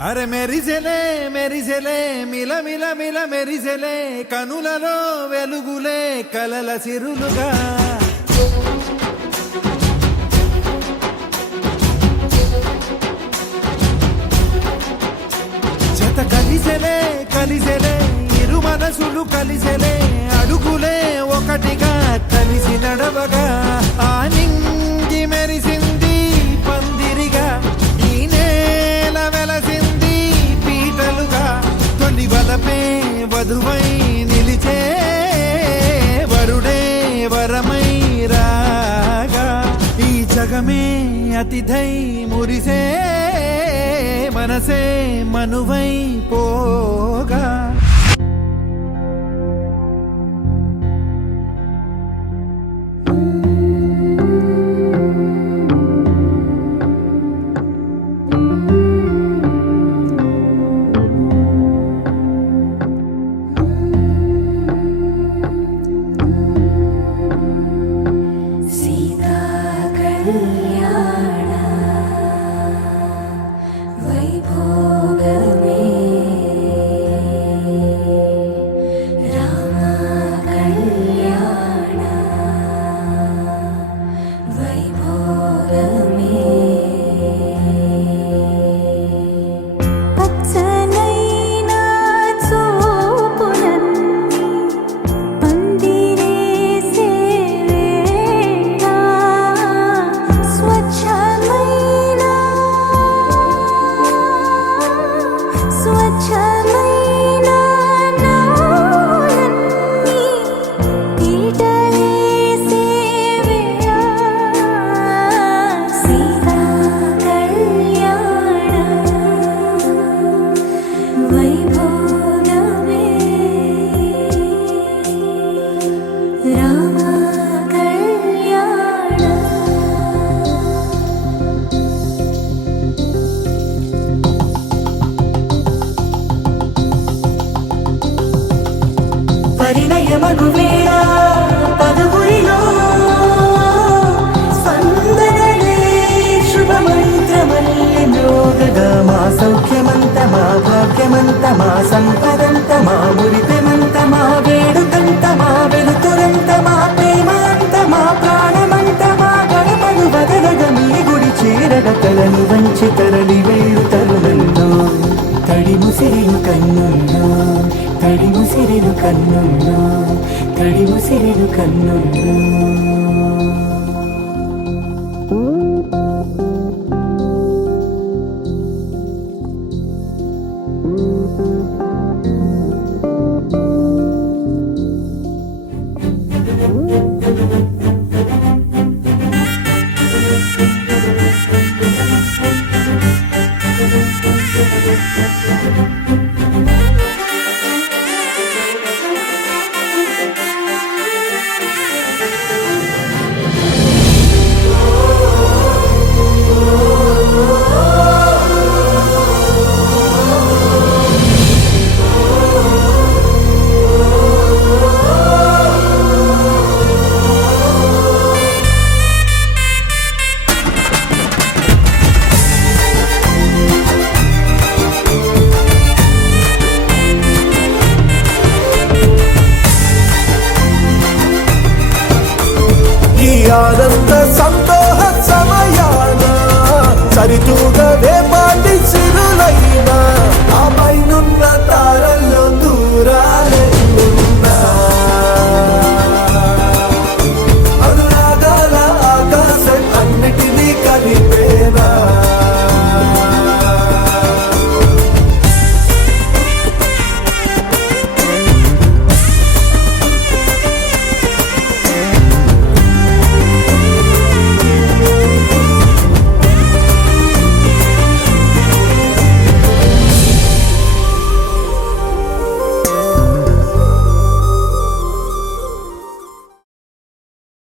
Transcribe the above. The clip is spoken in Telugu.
అరే మెరిసెలే మెరిసెలే మిల మిల మిల మెరిసెలే కనులలో వెలుగులే కలల సిరులుగా జత కలిసెలే కలిసెలే ఇరు మనసులు కలిసెలే అడుగులే ఒకటిగా కలిసి నడవగా ఆ నింగి మెరిసింది పందిరిగా ఈ నేల వెలసింది పీటలుగా తొలి వలపే వధువై నిలిచే వరుడే వరమై రాగా ఈ జగమే అతిథై మురిసే మనసే మనువై పోగా పరిణయమగువేళ పదవురిలో స్పందనలే శుభమంత్రమల్లి మ్రోగగా మా సౌఖ్యమంత మా భాగ్యమంత మా సంపదంత మా మురిపెమంత మా వేడుకంత మా వెలుతురంత మా ప్రేమంత మా ప్రాణమంత మా గడపను బదలగ మీ గుడి చేరగ తలను వంచి తరలి వేడు తరుణంలో తడి ముసిరిలు కన్నుల్లో తడి ముసిరిలు కన్నుల్లో తడి ముసిరిలు కన్నుల్లో ఆనంద సంతోష సమయాన సరితూగవే పాటి సిరులైన ఆ పైనున్న